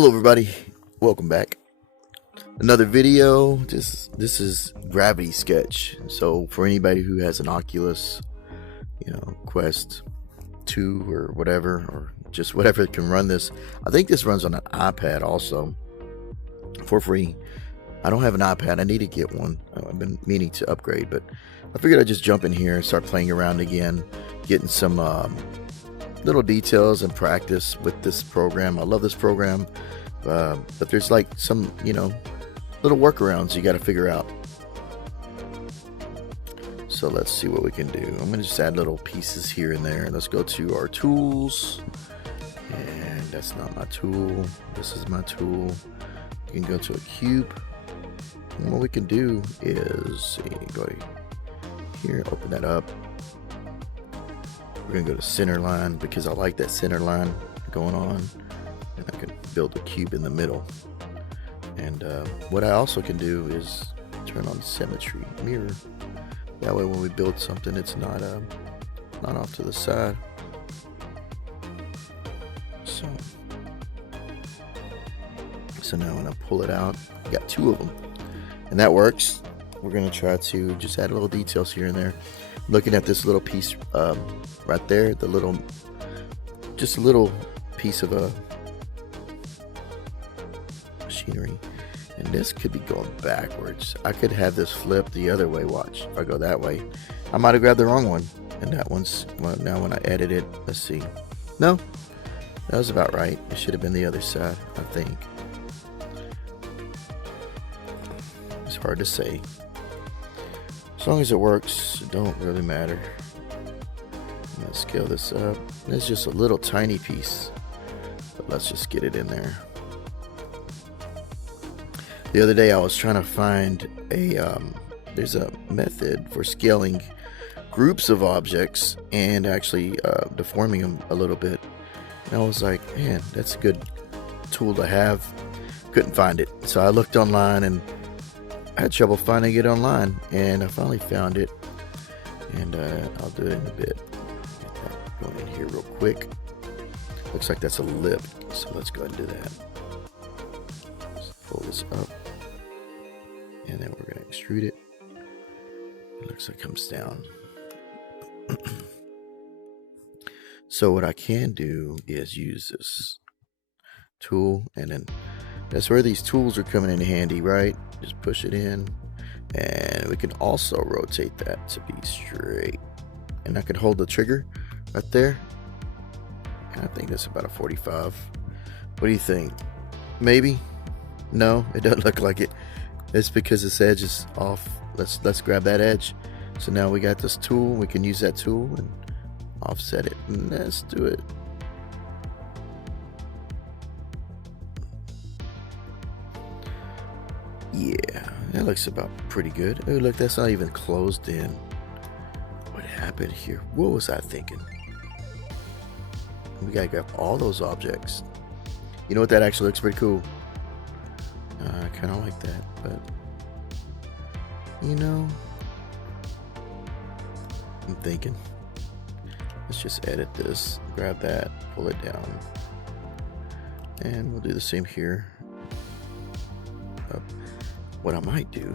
Hello everybody, welcome back. Another video. This is Gravity Sketch. So for anybody who has an Oculus, Quest 2 or whatever, or just whatever can run this. I think this runs on an iPad also for free. I don't have an iPad. I need to get one. I've been meaning to upgrade, but I figured I'd just jump in here and start playing around again, getting some little details and practice with this program. I love this program, but there's like some little workarounds you got to figure out. So let's see what we can do. I'm gonna just add little pieces here and there. Let's go to our tools, and that's not my tool, this is my tool. You can go to a cube, and what we can do is go here, open that up. We're gonna go to center line because I like that center line going on, and I can build a cube in the middle. And what I also can do is turn on symmetry mirror. That way when we build something, it's not off to the side. So now when I pull it out, I got two of them, and that works. We're gonna try to just add little details here and there. Looking at this little piece right there, just a little piece of a machinery, and this could be going backwards. I could have this flip the other way. Watch, if I go that way, I might have grabbed the wrong one, and that one's, well, now when I edit it, let's see, no, that was about right. It should have been the other side, I think. It's hard to say. As long as it works, it don't really matter. I'm gonna scale this up. It's just a little tiny piece, but let's just get it in there. The other day I was trying to find there's a method for scaling groups of objects and actually deforming them a little bit. And I was like, man, that's a good tool to have. Couldn't find it. So I looked online, and I had trouble finding it online, and I finally found it, and I'll do it in a bit. Get that going in here real quick. Looks like that's a lip, so let's go ahead and do that. Just pull this up, and then we're going to extrude it. It looks like it comes down. So what I can do is use this tool, and then that's where these tools are coming in handy, right? Just push it in, and we can also rotate that to be straight. And I can hold the trigger right there. And I think that's about a 45. What do you think? Maybe? No, it doesn't look like it. It's because this edge is off. Let's grab that edge. So now we got this tool. We can use that tool and offset it. And let's do it. Yeah, that looks about pretty good. Oh, look, that's not even closed in. What happened here? What was I thinking? We gotta grab all those objects. You know what? That actually looks pretty cool. I kind of like that, but I'm thinking, let's just edit this, grab that, pull it down, and we'll do the same here. Up. What I might do,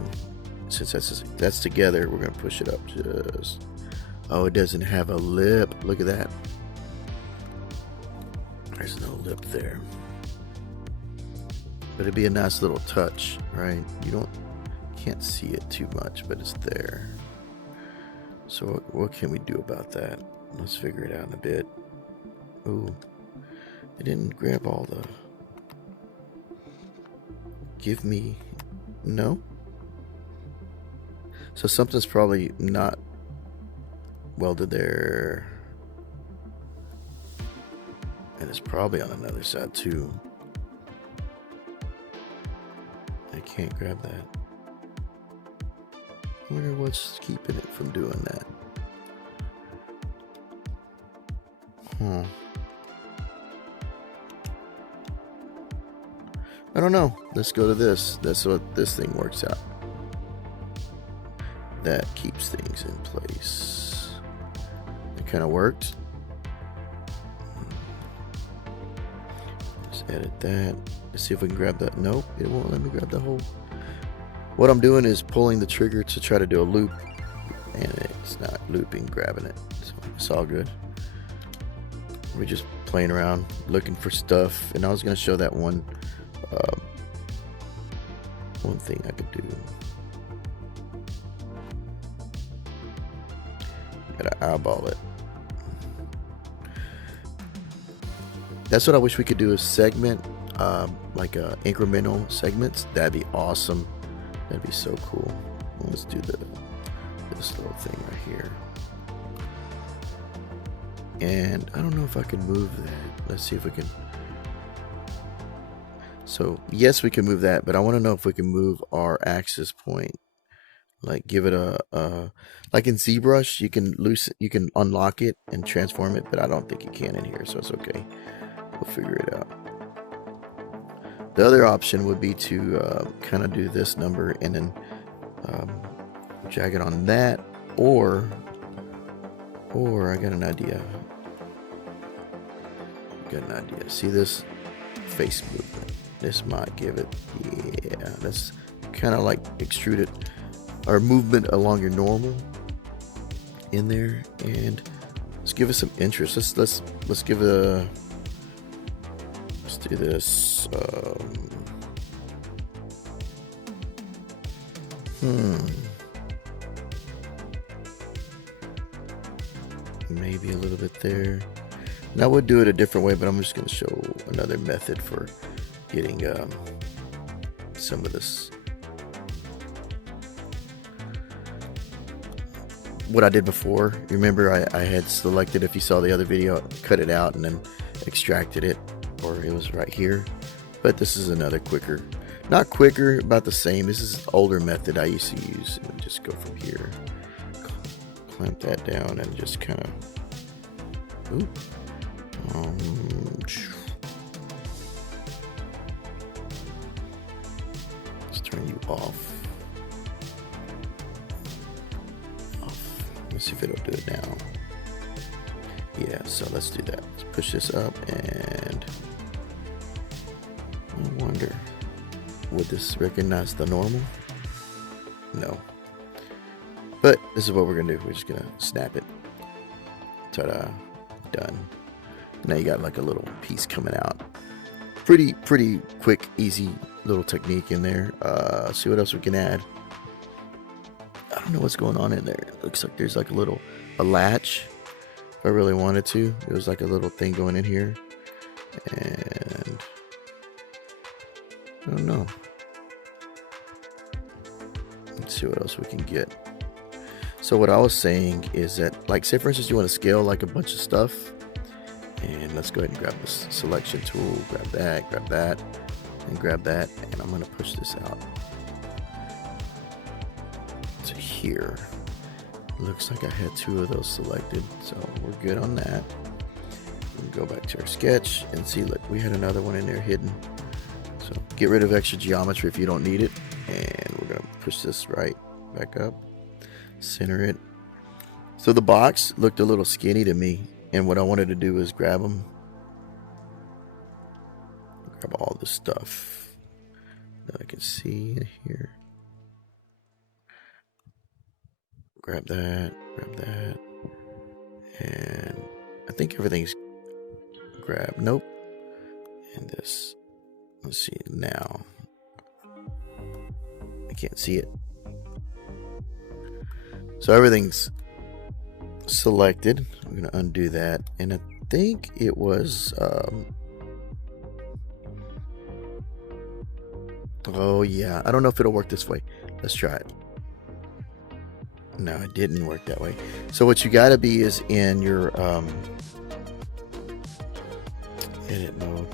since that's together, we're gonna push it up just. Oh, it doesn't have a lip. Look at that. There's no lip there. But it'd be a nice little touch, right? Can't see it too much, but it's there. So what can we do about that? Let's figure it out in a bit. Ooh, it didn't grab all the. Give me. No. So something's probably not welded there, and it's probably on another side too. I can't grab that. I wonder what's keeping it from doing that. I don't know. Let's go to this. That's what this thing works out. That keeps things in place. It kind of worked. Just edit that. Let's see if we can grab that. Nope, it won't let me grab the whole. What I'm doing is pulling the trigger to try to do a loop, and it's not looping, grabbing it. So it's all good. We're just playing around, looking for stuff, and I was gonna show that one thing I could do. Gotta eyeball it. That's what I wish we could do, is segment, like incremental segments. That'd be awesome. That'd be so cool. Let's do this little thing right here. And I don't know if I can move that. Let's see if we can. So yes, we can move that, but I want to know if we can move our axis point. Like give it a like in ZBrush, you can unlock it and transform it, but I don't think you can in here, so it's okay. We'll figure it out. The other option would be to kind of do this number and then drag it on that, or I got an idea. See this face movement? This might give it, yeah, that's kind of like extruded or movement along your normal in there, and let's give it some interest. Let's give it a. Let's do this. Maybe a little bit there. And I would do it a different way, but I'm just going to show another method for getting some of this. What I did before, you remember I had selected, if you saw the other video, cut it out and then extracted it, or it was right here. But this is another quicker, not quicker, about the same. This is an older method I used to use. And just go from here, clamp that down, and just kind of, let's turn you off. Let's see if it'll do it now. Yeah, so let's do that. Let's push this up, and I wonder, would this recognize the normal? No. But this is what we're gonna do. We're just gonna snap it. Ta-da, done. Now you got like a little piece coming out. Pretty quick, easy little technique in there. See what else we can add. I don't know what's going on in there. It looks like there's like a latch. If I really wanted to, there was like a little thing going in here, and I don't know. Let's see what else we can get. So what I was saying is that, like, say for instance you want to scale like a bunch of stuff, and let's go ahead and grab this selection tool, grab that, and grab that, and I'm going to push this out to here. Looks like I had two of those selected, so we're good on that. We can go back to our sketch and see, look, we had another one in there hidden. So get rid of extra geometry if you don't need it, and we're going to push this right back up, center it. So the box looked a little skinny to me, and what I wanted to do was grab all the stuff that I can see in here. Grab that, and I think everything's grabbed. Nope. And this, let's see now. I can't see it. So everything's selected. I'm gonna undo that, and I think it was oh yeah, I don't know if it'll work this way. Let's try it. No, it didn't work that way. So what you gotta be is in your edit mode.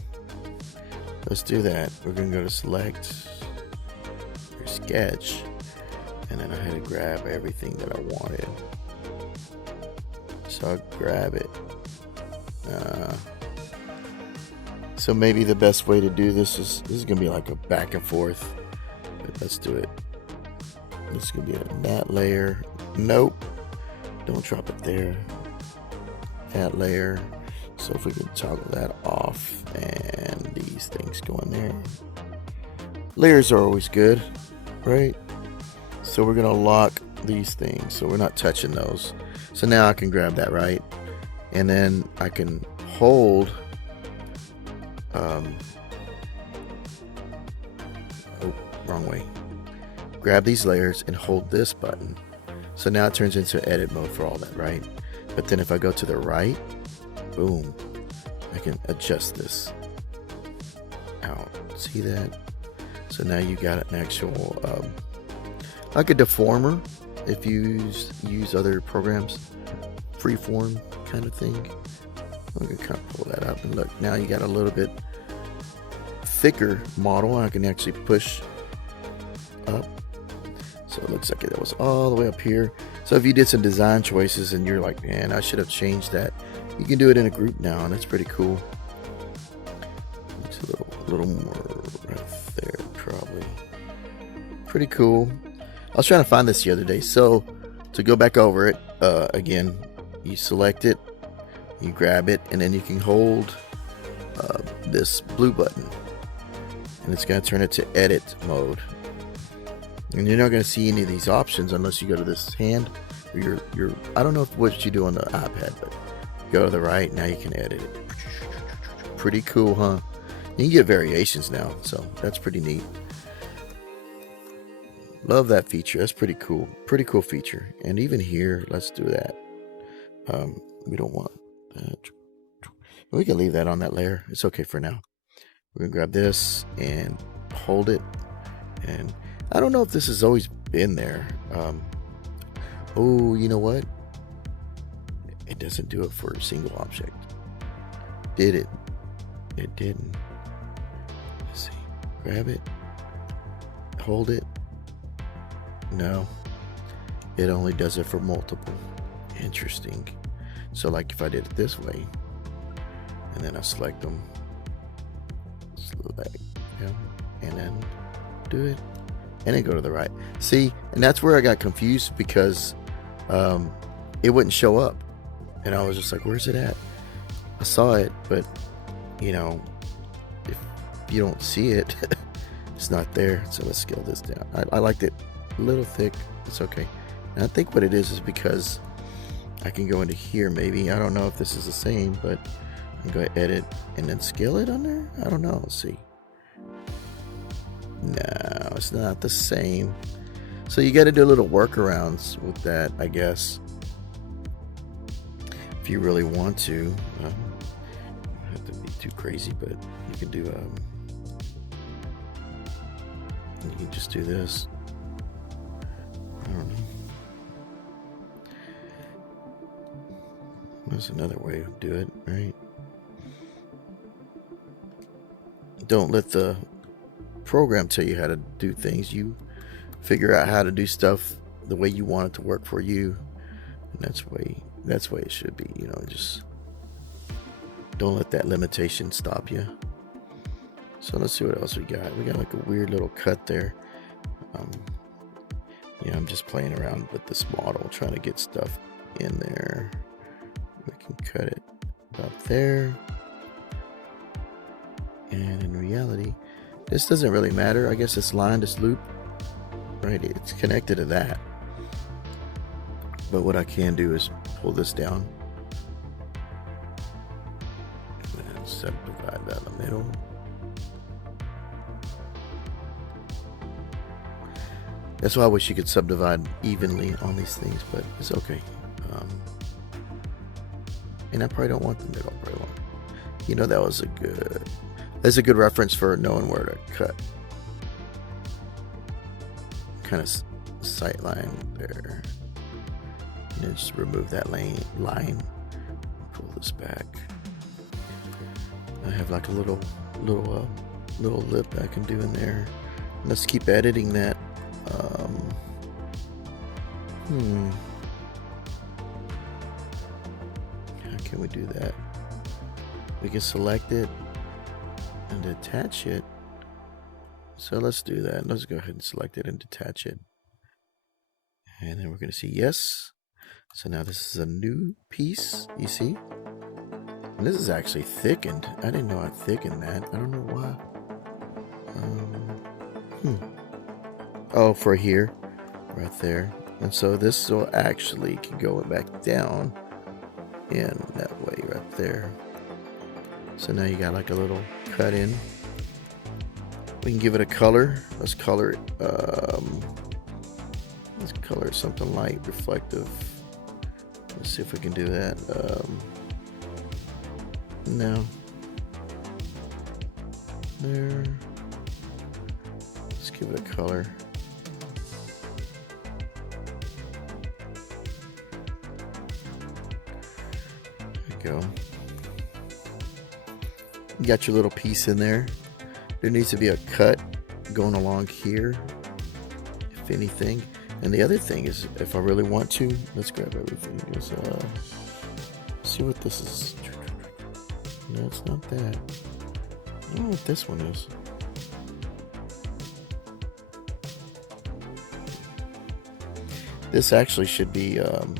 Let's do that. We're gonna go to select your sketch, and then I had to grab everything that I wanted. So I'll grab it. So maybe the best way to do this is gonna be like a back and forth. But let's do it. This is gonna be a matte layer. Nope. Don't drop it there. Add layer. So if we can toggle that off and these things go in there. Layers are always good, right? So we're gonna lock these things, so we're not touching those. So now I can grab that, right? And then I can hold oh, wrong way. Grab these layers and hold this button. So now it turns into edit mode for all that, right? But then if I go to the right, boom, I can adjust this out. See that? So now you got an actual, like a deformer if you use other programs, freeform kind of thing. I'm gonna kind of pull that up and look. Now you got a little bit thicker model. I can actually push up. So it looks like it was all the way up here. So if you did some design choices and you're like, man, I should have changed that, you can do it in a group now, and that's pretty cool. Looks a little more right there, probably. Pretty cool. I was trying to find this the other day. So to go back over it, again, you select it, you grab it, and then you can hold this blue button, and it's going to turn it to edit mode. And you're not going to see any of these options unless you go to this hand. Or I don't know what you do on the iPad, but go to the right. Now you can edit it. Pretty cool, huh? You can get variations now, so that's pretty neat. Love that feature. That's pretty cool. Pretty cool feature. And even here, let's do that. We don't want that. We can leave that on that layer. It's okay for now. We're gonna grab this and hold it. And I don't know if this has always been there. Oh, you know what? It doesn't do it for a single object. Did it? It didn't. Let's see. Grab it. Hold it. No. It only does it for multiple. Interesting. So like if I did it this way, and then I select them, and then do it, and then go to the right. See, and that's where I got confused because it wouldn't show up, and I was just like, where's it at? I saw it, but you know, if you don't see it, it's not there. So let's scale this down. I liked it a little thick. It's okay. And I think what it is because I can go into here maybe. I don't know if this is the same, but I can go edit and then scale it on there. I don't know. Let's see. No, it's not the same. So you got to do little workarounds with that, I guess, if you really want to. Don't have to be too crazy, but you can do. You can just do this. I don't know. That's another way to do it, right? Don't let the program tell you how to do things. You figure out how to do stuff the way you want it to work for you, and that's the way it should be. You know, just don't let that limitation stop you. So let's see what else we got. We got like a weird little cut there. Yeah, I'm just playing around with this model, trying to get stuff in there. We can cut it about there. And in reality, this doesn't really matter. I guess this line, this loop, right? It's connected to that. But what I can do is pull this down and subdivide that in the middle. That's why I wish you could subdivide evenly on these things, but it's okay. And I probably don't want the middle very long. You know, that's a good reference for knowing where to cut. Kind of sight line there. And then just remove that line. Pull this back. I have like a little lip I can do in there. Let's keep editing that. How can we do that? We can select it and detach it. So let's do that. Let's go ahead and select it and detach it. And then we're going to see yes. So now this is a new piece, you see? And this is actually thickened. I didn't know I thickened that. I don't know why. Oh, for here, right there. And so this will actually can go back down in that way right there. So now you got like a little cut in. We can give it a color. Let's color it. Let's color it something light, reflective. Let's see if we can do that. No. There. Let's give it a color. There we go. You got your little piece in there. There needs to be a cut going along here, if anything. And the other thing is, if I really want to, let's grab everything. See what this is. No, it's not that. I don't know what this one is. This actually should be, oh,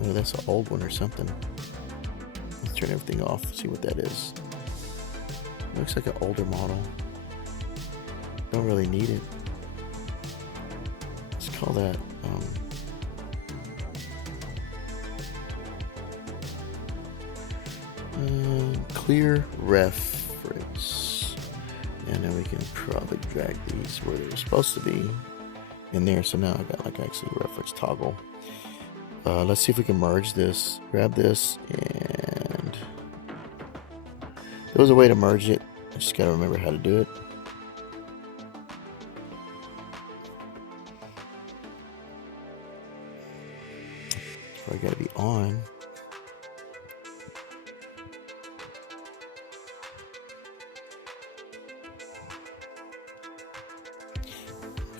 that's an old one or something. Let's turn everything off, see what that is. Looks like an older model. Don't really need it. Let's call that clear reference. And then we can probably drag these where they're supposed to be in there. So now I got like actually a reference toggle. Let's see if we can merge this. Grab this, and there was a way to merge it. I just gotta remember how to do it. So I gotta be on.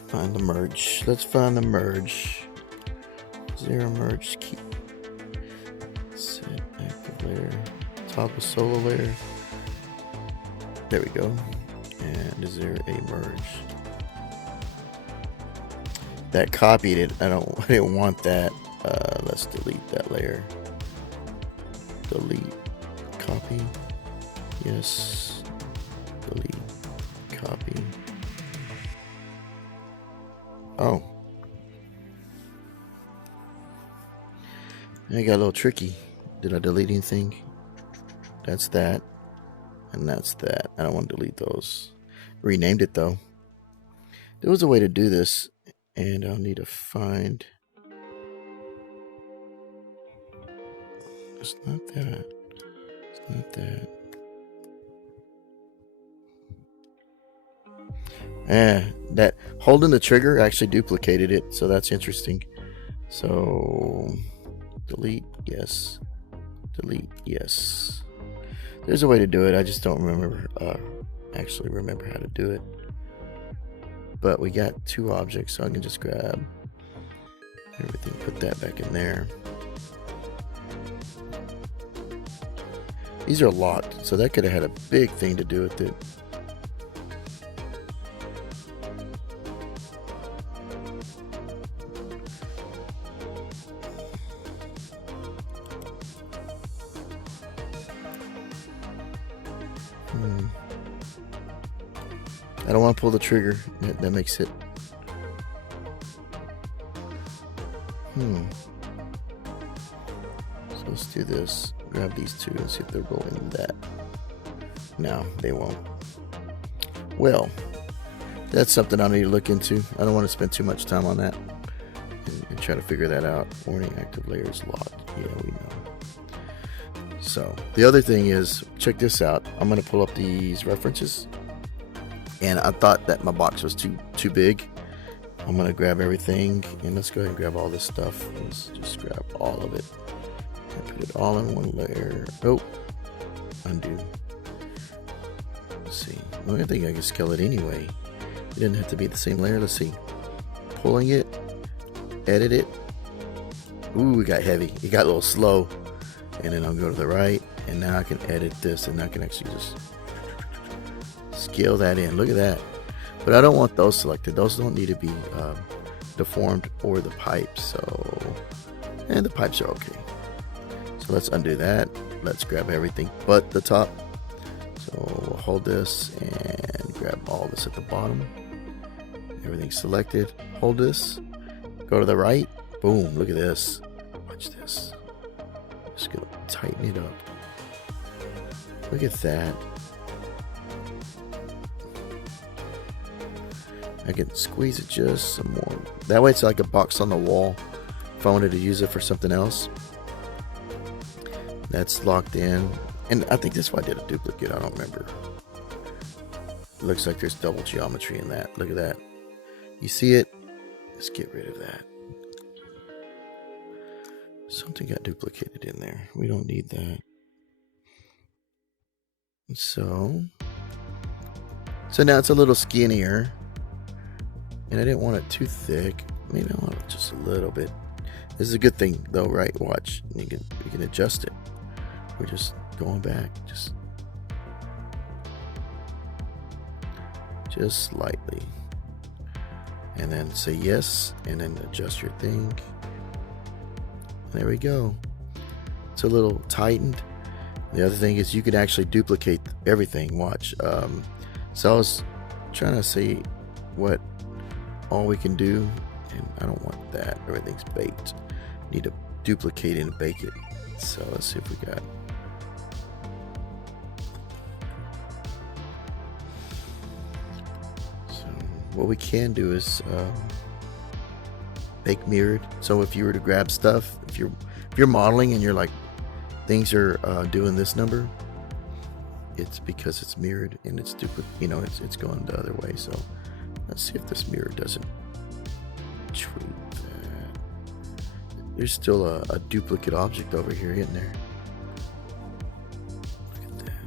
Find the merge. Let's find the merge. Is there a merge key? Set active layer. Toggle solo layer. There we go. And is there a merge? That copied it. I didn't want that. Let's delete that layer. Delete. Copy. Yes. Delete. Copy. Oh. It got a little tricky. Did I delete anything? That's that. And that's that. I don't want to delete those. Renamed it though. There was a way to do this, and I'll need to find. It's not that. It's not that. That holding the trigger actually duplicated it, so that's interesting. So delete, yes. Delete, yes. There's a way to do it. I just don't remember actually remember how to do it. But we got two objects, so I can just grab everything, put that back in there. These are locked, so that could have had a big thing to do with it. I don't want to pull the trigger. That makes it. So let's do this. Grab these two and see if they're rolling that. No, they won't. Well, that's something I need to look into. I don't want to spend too much time on that and try to figure that out. Warning, active layer is locked. Yeah, we know. So the other thing is, check this out. I'm going to pull up these references. And I thought that my box was too big. I'm going to grab everything. And let's go ahead and grab all this stuff. Let's just grab all of it. And put it all in one layer. Oh, undo. Let's see. Well, I think I can scale it anyway. It didn't have to be the same layer. Let's see. Pulling it. Edit it. Ooh, it got heavy. It got a little slow. And then I'll go to the right. And now I can edit this. And I can actually just scale that in. Look at that. But I don't want those selected. Those don't need to be deformed, or the pipes. So, and the pipes are okay. So let's undo that. let's grab everything but the top. So we'll hold this and grab all this at the bottom. Everything's selected. Hold this. Go to the right. Boom. Look at this. Watch this. Just gonna tighten it up. Look at that. I can squeeze it just some more. That way it's like a box on the wall if I wanted to use it for something else. That's locked in. And I think this one I did a duplicate. I don't remember. It looks like there's double geometry in that. Look at that. You see it? Let's get rid of that. Something got duplicated in there. We don't need that. So now it's a little skinnier. And I didn't want it too thick. Maybe I want it just a little bit. This is a good thing though, right? Watch. You can adjust it. We're just going back. Just slightly. And then say yes. And then adjust your thing. There we go. It's a little tightened. The other thing is you can actually duplicate everything. Watch. So I was trying to see what all we can do, and I don't want that. Everything's baked. Need to duplicate it and bake it. So let's see if we got. So what we can do is bake mirrored. So if you were to grab stuff, if you're modeling and you're like things are doing this number, it's because it's mirrored and it's duplicate. You know, it's going the other way. So let's see if this mirror doesn't treat that. There's still a duplicate object over here, isn't there? Look at that.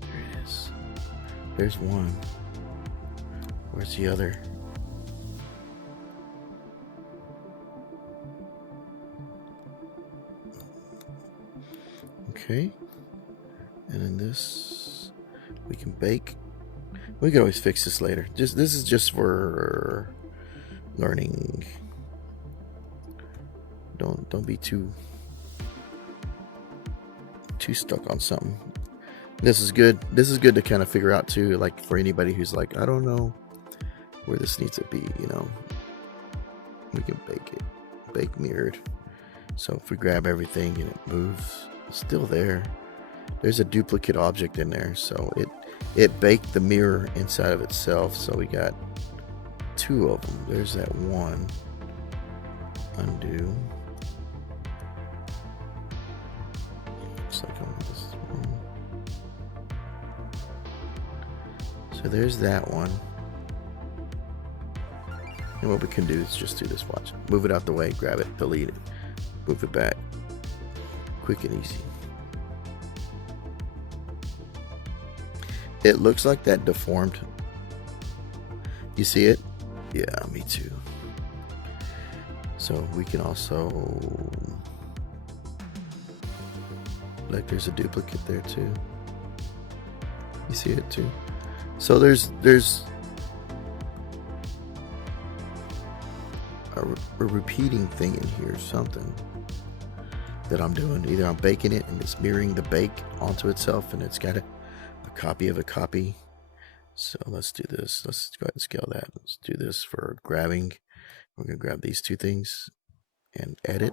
There it is. There's one. Where's the other? Okay. And then this we can bake. We can always fix this later. This is just for learning. Don't be too stuck on something. This is good. This is good to kind of figure out too, like for anybody who's like, I don't know where this needs to be, you know. We can bake it. Bake mirrored. So if we grab everything and it moves, it's still there. There's a duplicate object in there, so it baked the mirror inside of itself. So we got two of them. There's that one. Undo. Looks like I want this one. So there's that one. And what we can do is just do this. Watch. Move it out the way. Grab it. Delete it. Move it back. Quick and easy. It looks like that deformed. You see it? Yeah, me too. So we can also, like, there's a duplicate there too. You see it too? So there's a repeating thing in here, something that I'm doing. Either I'm baking it and it's mirroring the bake onto itself, and it's got a copy of a copy. So let's do this. Let's go ahead and scale that. Let's do this for grabbing. We're going to grab these two things and edit.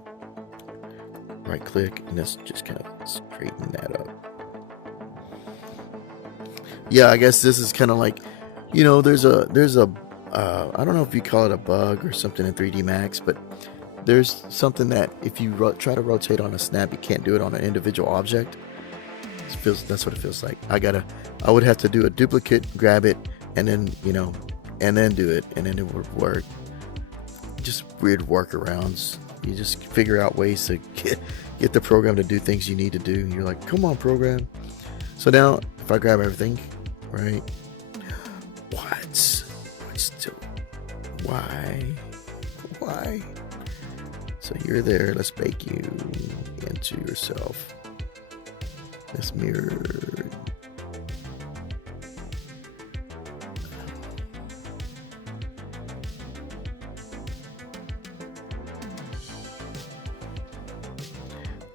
Right click, and let's just kind of straighten that up. Yeah, I guess this is kind of like, you know, there's a I don't know if you call it a bug or something in 3D Max, but there's something that if you try to rotate on a snap, you can't do it on an individual object. That's what it feels like. I would have to do a duplicate, grab it, and then, you know, and then do it, and then it would work. Just weird workarounds. You just figure out ways to get the program to do things you need to do. You're like, come on, program. So now, if I grab everything, right? Why? So you're there. Let's bake you into yourself. Let's mirror.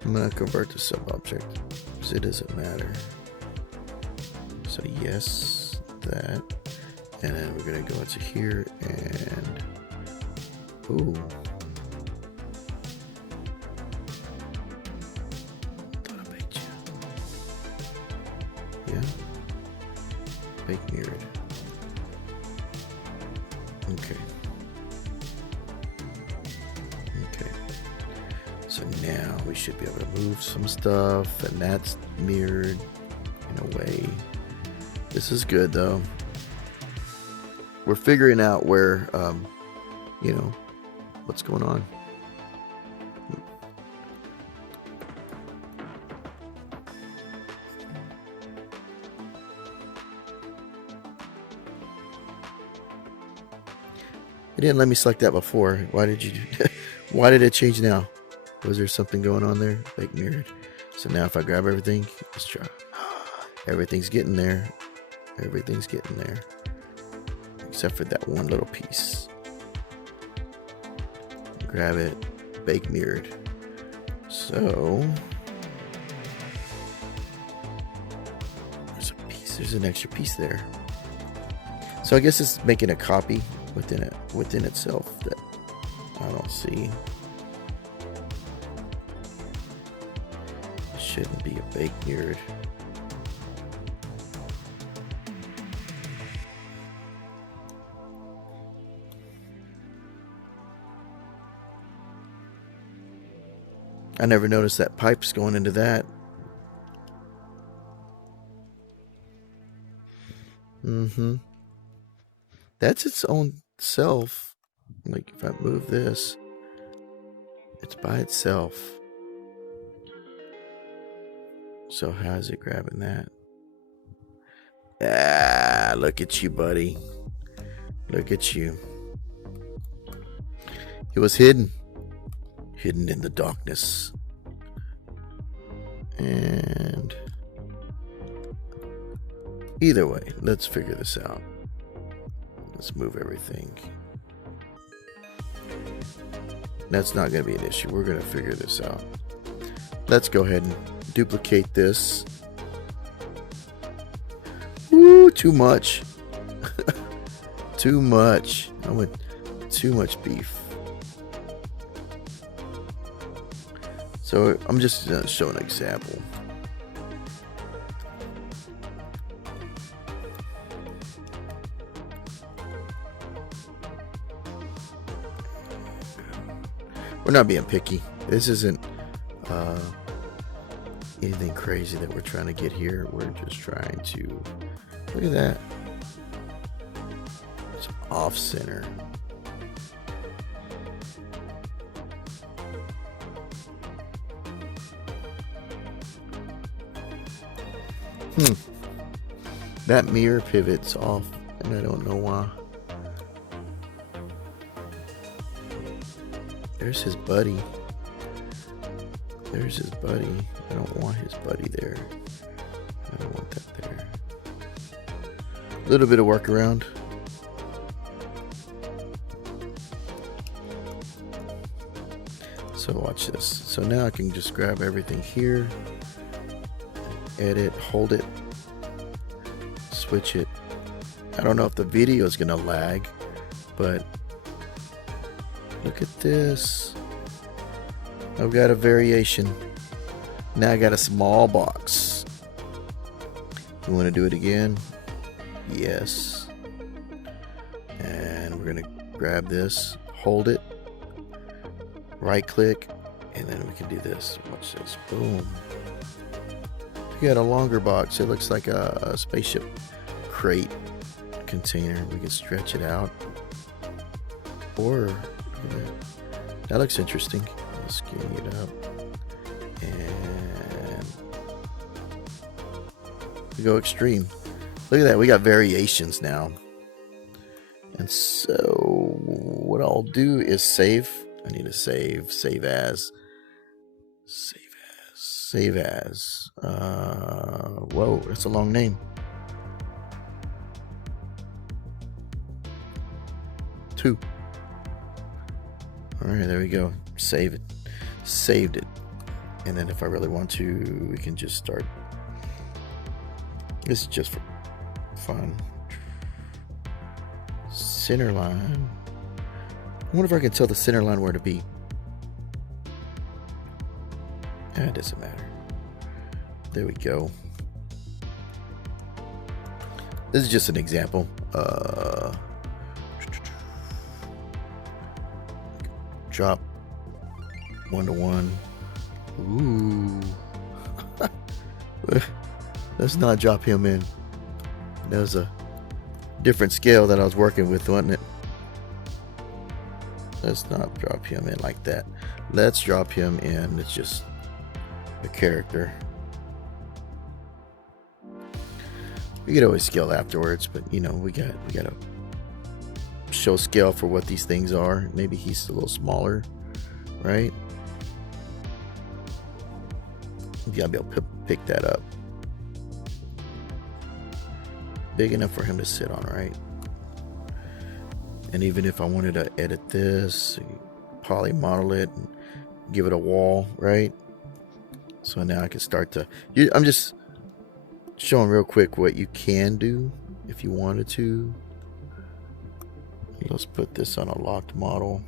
I'm gonna convert to sub-object because it doesn't matter. So yes, that, and then we're gonna go into here and ooh. Thought I baked you. Yeah. Bake mirrored. Okay. Okay. So now we should be able to move some stuff, and that's mirrored in a way. This is good though. We're figuring out where, you know, what's going on. It didn't let me select that before. Why did you do why did it change now? Was there something going on there? Like mirrored. So now if I grab everything, let's try. Everything's getting there. Everything's getting there. Except for that one little piece. Grab it. Bake mirrored. So there's a piece. There's an extra piece there. So I guess it's making a copy within itself that I don't see. It shouldn't be a bake mirrored. I never noticed that pipe's going into that. That's its own self. Like if I move this, it's by itself. So how's it grabbing that? Ah, look at you, buddy. Look at you. It was hidden in the darkness. And either way, let's figure this out. Let's move everything. That's not going to be an issue. We're going to figure this out. Let's go ahead and duplicate this. Ooh, too much. Too much. I went too much beef. So I'm just going to show an example. We're not being picky. This isn't anything crazy that we're trying to get here. We're just trying to look at that. It's off center. That mirror pivot's off, and I don't know why. There's his buddy. There's his buddy. I don't want his buddy there. I don't want that there. A little bit of workaround. So watch this. So now I can just grab everything here, edit, hold it, switch it. I don't know if the video is gonna lag, but look at this. I've got a variation. Now I got a small box. You want to do it again? Yes. And we're going to grab this, hold it, right click, and then we can do this. Watch this. Boom. We got a longer box. It looks like a spaceship crate container. We can stretch it out. Or that looks interesting. Let's skinny it up. And we go extreme. Look at that. We got variations now. And so what I'll do is save. I need to save. Save as. Save as. Whoa, that's a long name. 2. All right, there we go. Save it. Saved it. And then if I really want to, we can just start. This is just for fun. Center line. I wonder if I can tell the center line where to be. It doesn't matter. There we go. This is just an example. Drop 1-to-1. Ooh. Let's not drop him in. That was a different scale that I was working with, wasn't it? Let's not drop him in like that. Let's drop him in. It's just a character. We could always scale afterwards, but you know, we gotta show scale for what these things are. Maybe he's a little smaller, right? You gotta be able to pick that up. Big enough for him to sit on, right? And even if I wanted to edit this, poly model it, and give it a wall, right? So now I can start to. I'm just showing real quick what you can do if you wanted to. Let's put this on a locked model.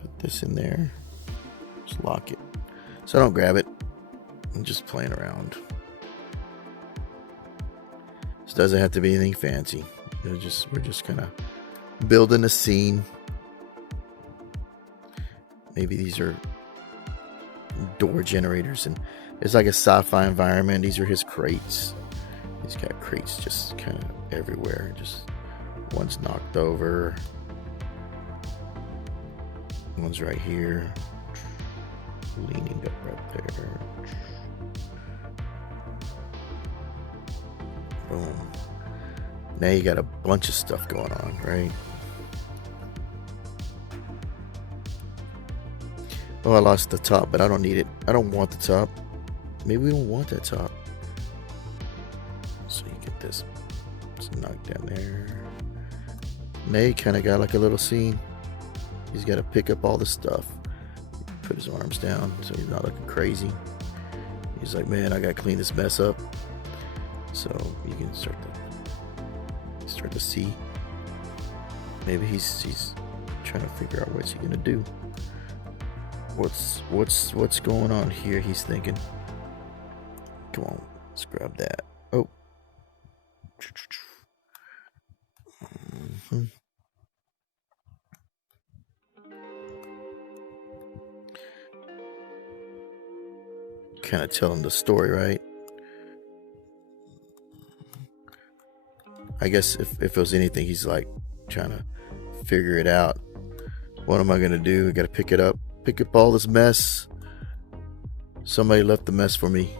Put this in there. Just lock it. So I don't grab it. I'm just playing around. This doesn't have to be anything fancy. We're just kind of building a scene. Maybe these are door generators, and it's like a sci-fi environment. These are his crates. He's got crates just kind of everywhere. Just one's knocked over. One's right here. Leaning up right there. Boom. Now you got a bunch of stuff going on, right? Oh, I lost the top, but I don't need it. I don't want the top. Maybe we don't want that top. So you get this. It's knocked down there. Now you kind of got like a little scene. He's got to pick up all the stuff. Put his arms down so he's not looking crazy. He's like, man, I got to clean this mess up. So you can start to see. Maybe he's trying to figure out what's he gonna do. What's going on here? He's thinking. Come on, let's grab that. Oh. Mm-hmm. Kind of telling the story, right? I guess if it was anything, he's like trying to figure it out. What am I gonna do? I gotta pick up all this mess. Somebody left the mess for me.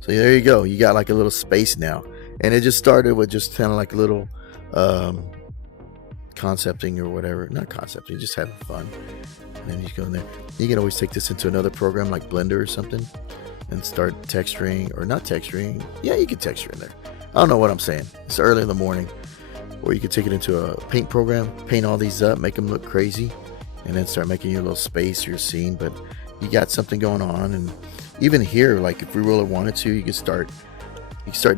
So there you go. You got like a little space now. And it just started with just kind of like a little concepting or whatever. Not concepting, just having fun. And then you go in there. You can always take this into another program like Blender or something and start texturing, or not texturing. Yeah, you can texture in there. I don't know what I'm saying. It's early in the morning. Or you could take it into a paint program, paint all these up, make them look crazy, and then start making your little space, your scene. But you got something going on. And even here, like if we really wanted to, you could start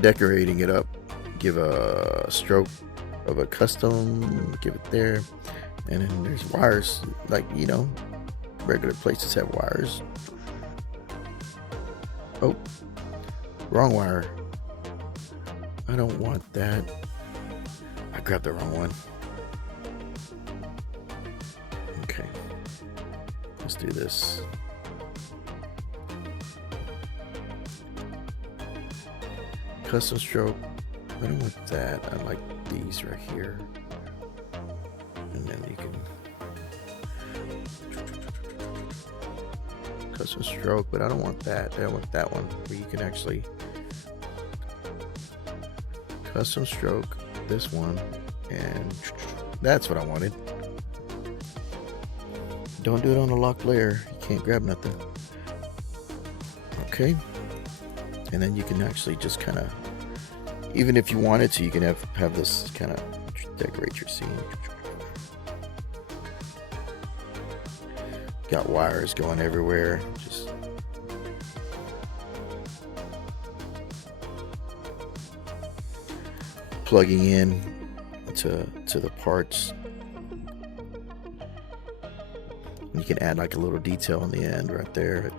decorating it up. Give a stroke of a custom, give it there. And then there's wires, like, you know, regular places have wires. Oh, wrong wire. I don't want that. I grabbed the wrong one. Okay. Let's do this. Custom stroke. I don't want that. I like these right here. And then you can custom stroke, but I don't want that. I want that one where you can actually custom stroke this one, and that's what I wanted. Don't do it on a locked layer. You can't grab nothing. Okay. And then you can actually just kind of, even if you wanted to, you can have this kind of decorate your scene. Got wires going everywhere. Just plugging in to the parts. You can add like a little detail on the end right there.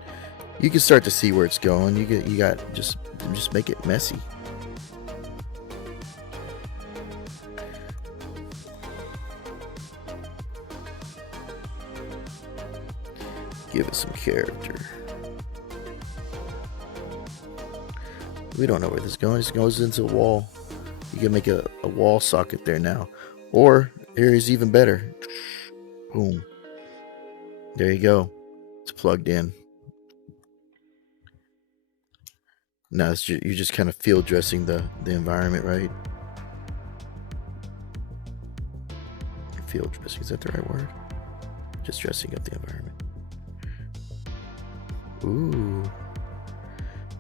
You can start to see where it's going. You got just make it messy. Give it some character. We don't know where this is going. It goes into a wall. You can make a wall socket there now. Or here is even better. Boom. There you go. It's plugged in. Now you're just kind of field dressing the environment, right? Field dressing, is that the right word? Just dressing up the environment. Ooh.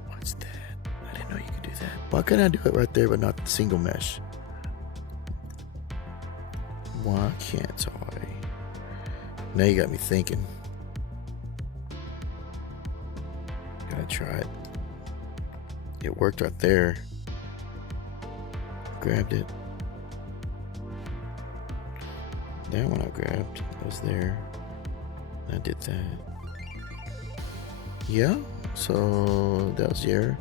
What's that? I didn't know you could do that. Why couldn't I do it right there but not the single mesh? Why can't I? Now you got me thinking. Gotta try it. It worked right there. Grabbed it. That one I grabbed was there. I did that. Yeah, so that was the error.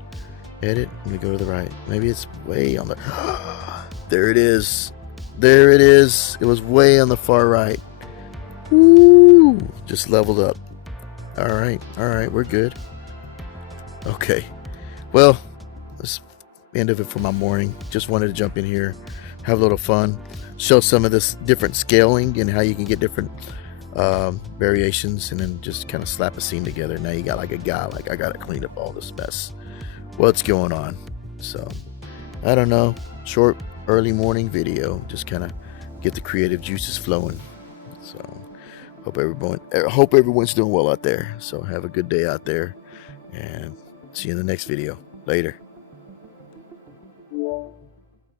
Edit, let me go to the right. Maybe it's way on the... There it is. There it is. It was way on the far right. Woo! Just leveled up. Alright, we're good. Okay. Well, that's the end of it for my morning. Just wanted to jump in here, have a little fun, show some of this different scaling and how you can get different variations, and then just kind of slap a scene together. Now you got like a guy, like, I gotta clean up all this mess. What's going on? So, I don't know. Short, early morning video. Just kind of get the creative juices flowing. So, hope everyone's doing well out there. So, have a good day out there, and see you in the next video. Later.